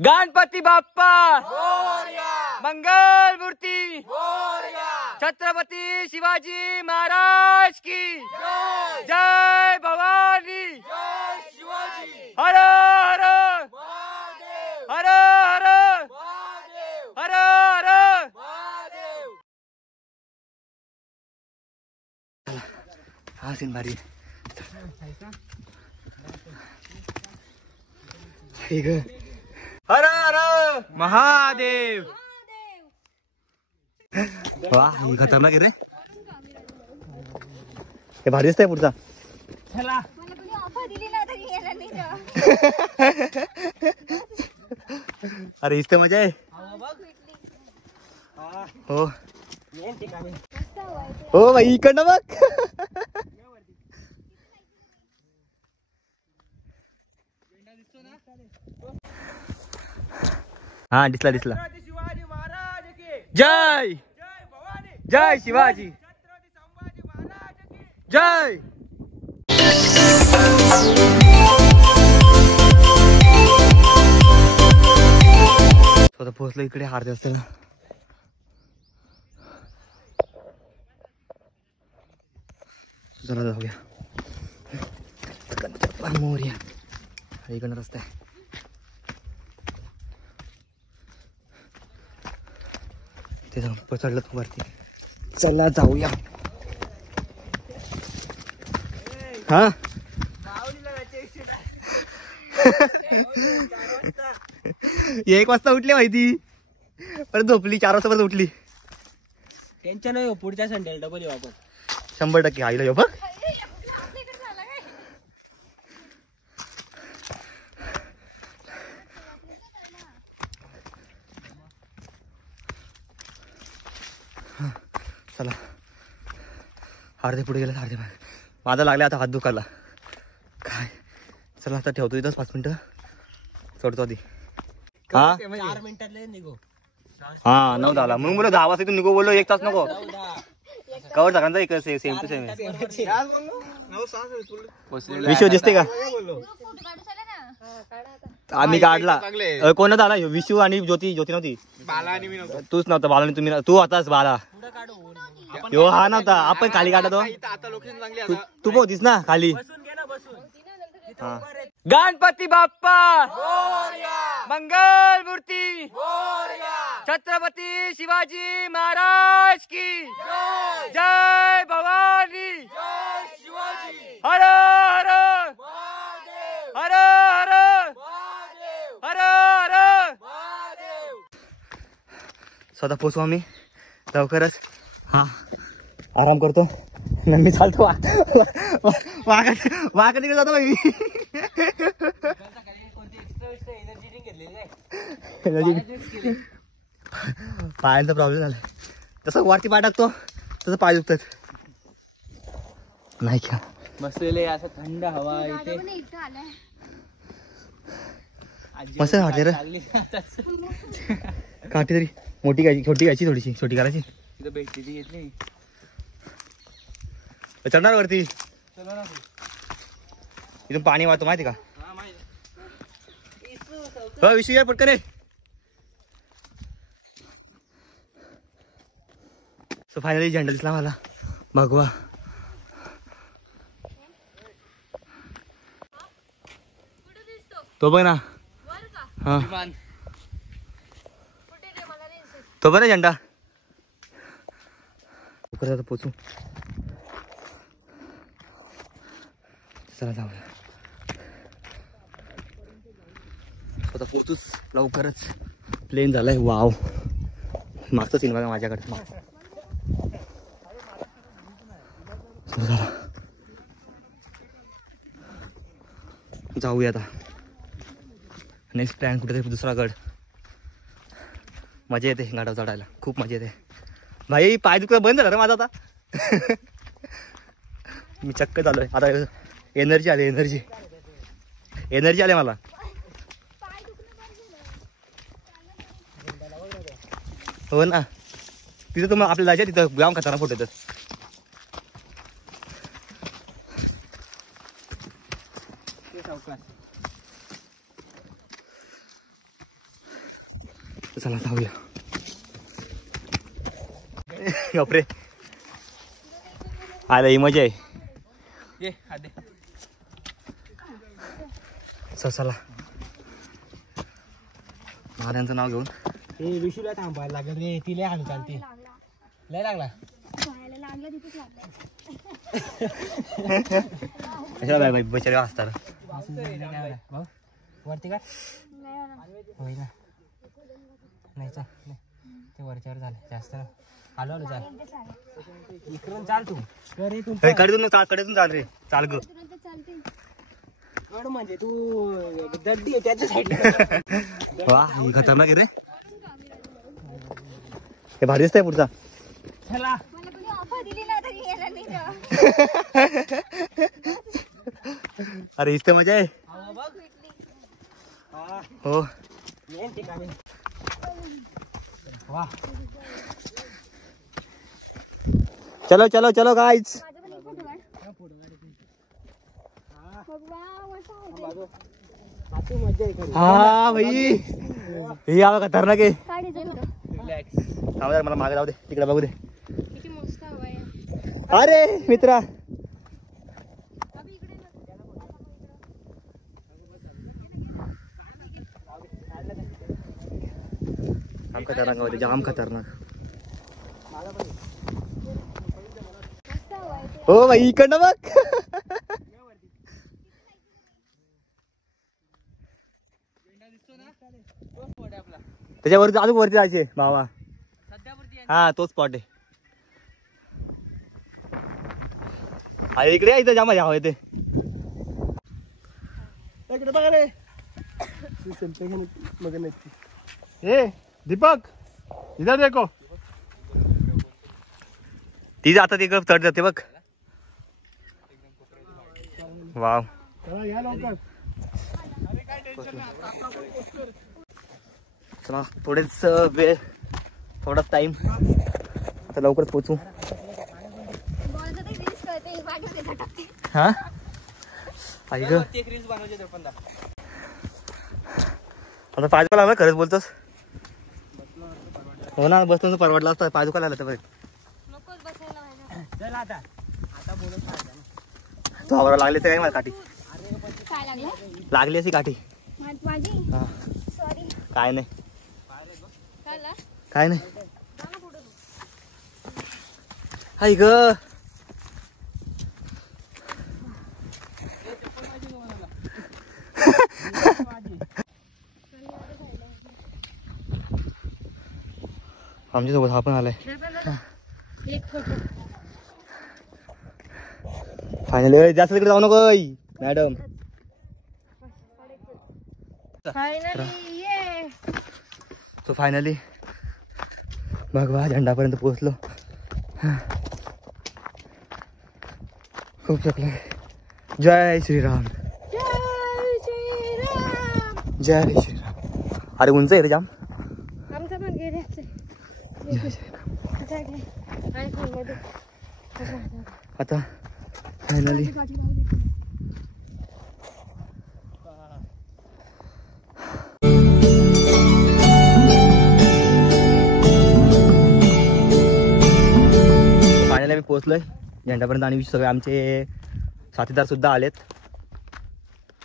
गणपती बाप्पा मंगल मूर्ती छत्रपती शिवाजी महाराज की जय भवानी हर हर हर हर हर हर। हा सीन भारी हर हर महादेव। वाह ही खतरनाक आहे रे, हे भारी दिसतंय पुढचा। अरे इथं मजा आहे हो हो भाई इकडनं बघ। हा दिसला दिसला। शिवाजी महाराज की जय, जय शिवाजी, जय। स्वतः पोहोचलो इकडे अर्ध्या वाजता। चला जाऊया मोर्या, इकडनं रस्ता आहे। ते जाऊन चढलं तू वरती, चला जाऊया। हा एक वाजता उठली माहिती, परत झोपली 4 वाजता परत उठली। टेन्शन नाही, पुढच्या संडेला डबल येऊ आपण 100% आईला येऊ बघ। चला अर्धे पुढे गेले, अर्धे माझा लागला आता हात दुखायला काय। चला आता ठेवतो इथंच 5 मिनिटं, चढतो आधी। हा 4 मिनिटात निघू। हा 9 झाला म्हणून बोलो 10 वाजता इथून निघू बोललो, 1 तास नको कवर सगळ्यांचा एक सेम टू सेम। विषय दिसते का? आम्ही काढला। कोण झाला? विशू आणि ज्योती। ज्योती नव्हती, तूच नव्हता बाला आणि तुम्ही, तू होतास बाला। यो हा नव्हता, आपण खाली काढतो। तू होतीस ना खाली। गणपती बाप्पा मंगल मूर्ती छत्रपती शिवाजी महाराज की जय भवानी हर हर हर हर हर हर। स्वतः पोचू आम्ही लवकरच। हा आराम करतो, मी चालतो वाकत तिकडे जातो भाई। पायांचा प्रॉब्लेम झालाय, तसं वरती पाय टाकतो तसं पाय दुखतात नाही का। बसलेले असं थंड हवा इथे मस्त वाटले रे। काठी तरी मोठी घ्यायची, छोटी घ्यायची, थोडीशी छोटी करायची। तिथं भेटती ती घेतली, चढणार वरती। इथून पाणी वाहतो माहिती का? हो विषय यार पटकन। सो फायनली झेंडा दिसला मला, भगवा। तो बघ ना, हा तो बघ ना झेंडा। लवकर पोचू, चला जाऊया। स्वतः पोचूच लवकरच, प्लेन झालाय। वाव मागचं सीन बघा माझ्याकडे। जाऊया आता नेक्स्ट प्लॅन कुठेतरी दुसरा गड। मजा येते गाडावर चढायला, खूप मजा येते भाई। पाय दुखणं बंद झालं रे माझा आता। मी चक्क झालोय आता, एनर्जी आली, एनर्जी आली मला। हो ना, तिथं तुम्हाला आपल्याला जायचं, तिथं जाम खतरनाक फोटो येतात। चला जाऊया. बापरे आला ही मजा आहे. चला महाराजांचं नाव घेऊन हे विशूला थांबायला लागेल रे. तिला हाणू चालते. लय लागला कशाला बाई बचारे असतात. वरती काय होय ना. नाही चाल ते वरच्यावर झालं जास्त. आलो आलो चाल इकडून चाल तू. कडून चाल रे. चाल ग कड म्हणजे तू दड्डी आहे त्याच्या साईड. वा ही खतरनाक आहे रे. हे भारी दिसतंय पुढचा. चला अरे इथं मजा आहे. हो वा चलो चलो चलो गाइस. हा भाई ही आवा खतरनाक आहे. मला मागे जाऊ दे. तिकडे बघू दे. अरे मित्रा जाम खतरनाक होते. जाम खतरनाक. हो भाई इकडनं बघ. त्याच्यावरती अजून वरती जायचे भावा. हा तोच स्पॉट आहे. अरे इकडे इथं जाम मजा येते. ए दीपक इधर देखो. ती जातात एक चढ जाते बघ. वाव चला थोडेच वेळ थोडाच टाइम तर लवकरच पोचू. हा ऐक आता पाय दुखा लागला. खरंच बोलतोस. हो ना बसतो परवडला असता. पाय दुखा लागला तर तो आवरा लागले तर काय मला काठी लागली अशी काठी. काय नाही काय नाही. हाय ग आमच्या सोबत हा पण आलाय. फायनली जास्त तिकडे जाऊ नको मॅडम. सो फायनली भगवा झेंडापर्यंत पोहोचलो. खूप चकलं. जय श्रीराम जय श्रीराम. अरे उंच आहे रे जाम. आता फायनली आम्ही पोहोचलोय झेंडापर्यंत. आणि सगळे आमचे साथीदार सुद्धा आलेत.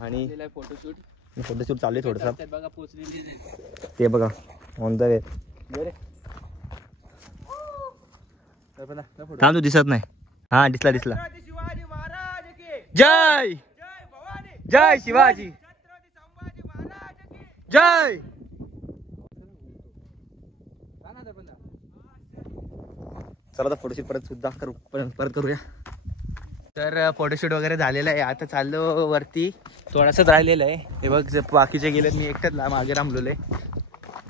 आणि फोटोशूट चालू आहे थोडंसं. ते बघा ऑन द वे. थांब तू दिसत नाही. हा दिसला दिसला. जय जय शिवाजी जय. चला आता फोटोशूट परत करूया. तर फोटोशूट वगैरे झालेलं आहे. आता चाललो वरती. थोडासाच राहिलेलं आहे. हे बघ बाकीचे गेलेत. मी एकटाच मागे थांबलोय.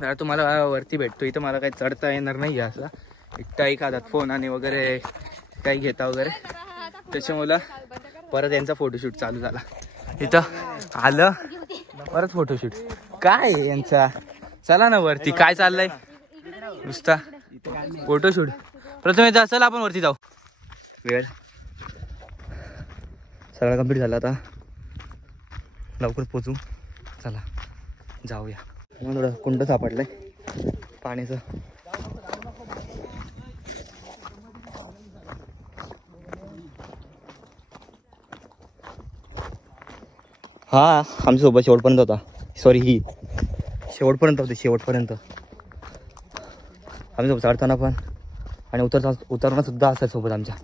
तर तुम्हाला वरती भेटतो. इथं मला काही चढता येणार नाही असं. एकटा एक हातात फोन आणि वगैरे काही घेता वगैरे. त्याच्यामुळं परत यांचा फोटोशूट चालू झाला. इथं आलं परत फोटोशूट. काय यांचा. चला ना वरती. काय चाललंय नुसता फोटोशूट. प्रथम येतं चला आपण वरती जाऊ. वेळ सगळं कंप्लीट झालं. आता लवकरच पोचू. चला जाऊया. थोडं कुंड सापडलंय. पाण्याचं. हा आमच्या सोबत शेवटपर्यंत होता. सॉरी ही शेवटपर्यंत होते, शेवटपर्यंत आमच्या सोबत चढताना पण आणि उतरताना सुद्धा असायचं सोबत आमच्या.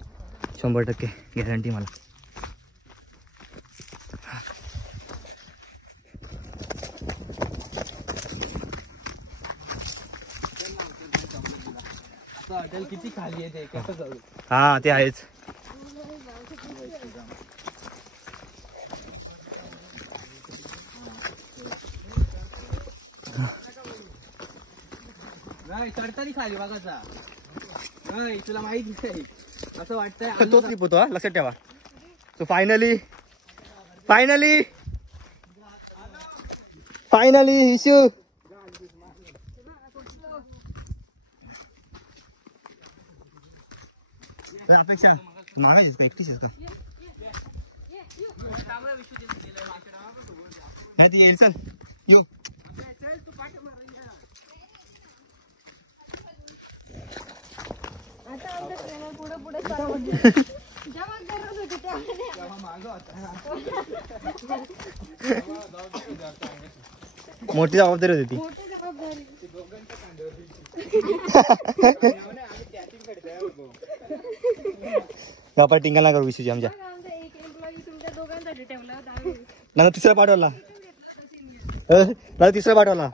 100% गॅरंटी मला. किती खाली आहे ते कसं जाऊ. हा ते आहेच. चढताना खाली बघायचा. तुला माहिती नाही असं वाटतंय तोच ट्रिप होतो हा, लक्षात ठेवा. So finally finally finally issue अपेक्षा मागायच का एकटीच का नाही ती येईल. चल येऊ. मोठी जबाबदारी होती ती. आपण टिंगाला करू विषयी आमच्या ना तिसरा पाठवला. तिसरा पाठवला.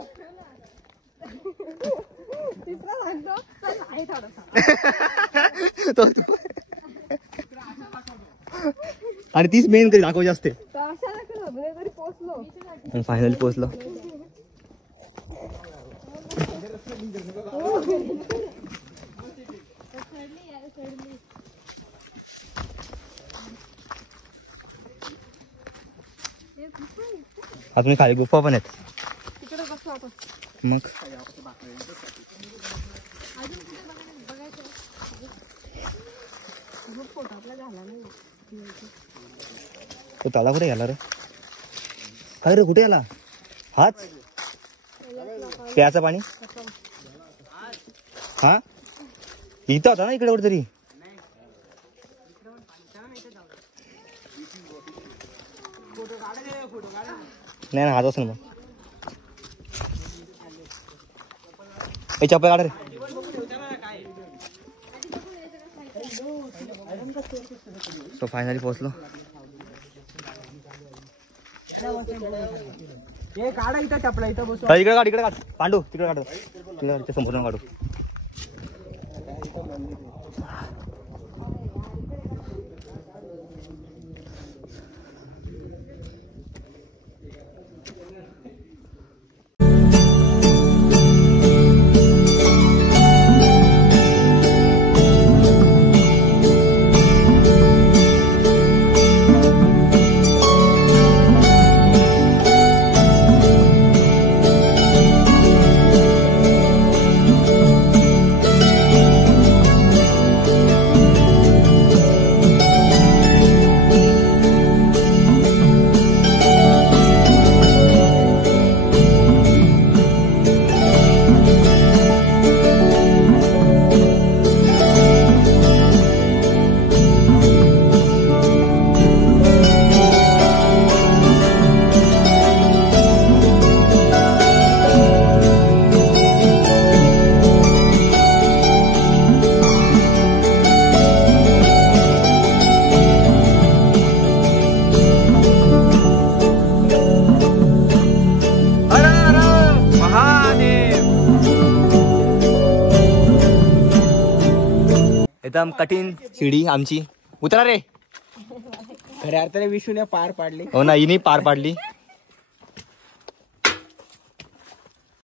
आणि तीच मेन कधी दाखवायची असते. फायनली पोहोचलो. अजून खाली गुफा पण आहेत मग. तो तळा कुठे गेला रे? काय रे कुठे गेला? हाच प्याचं पाणी हा इथं होता ना, इकडे कुठेतरी. नाही ना हाच असेल मग. चप्पल काढ रे. सो फायनली पोहोचलो. काढा इथं टपला इथं बसू. इकडे काढ, इकडे काढ. पांडू तिकडे काढ, तिकडे समोर काढू. एकदम कठीण शिडी आमची. उतरा रे. खऱ्या अर्थाने विष्णूने पार पाडली. हो ना, हिने पार पाडली.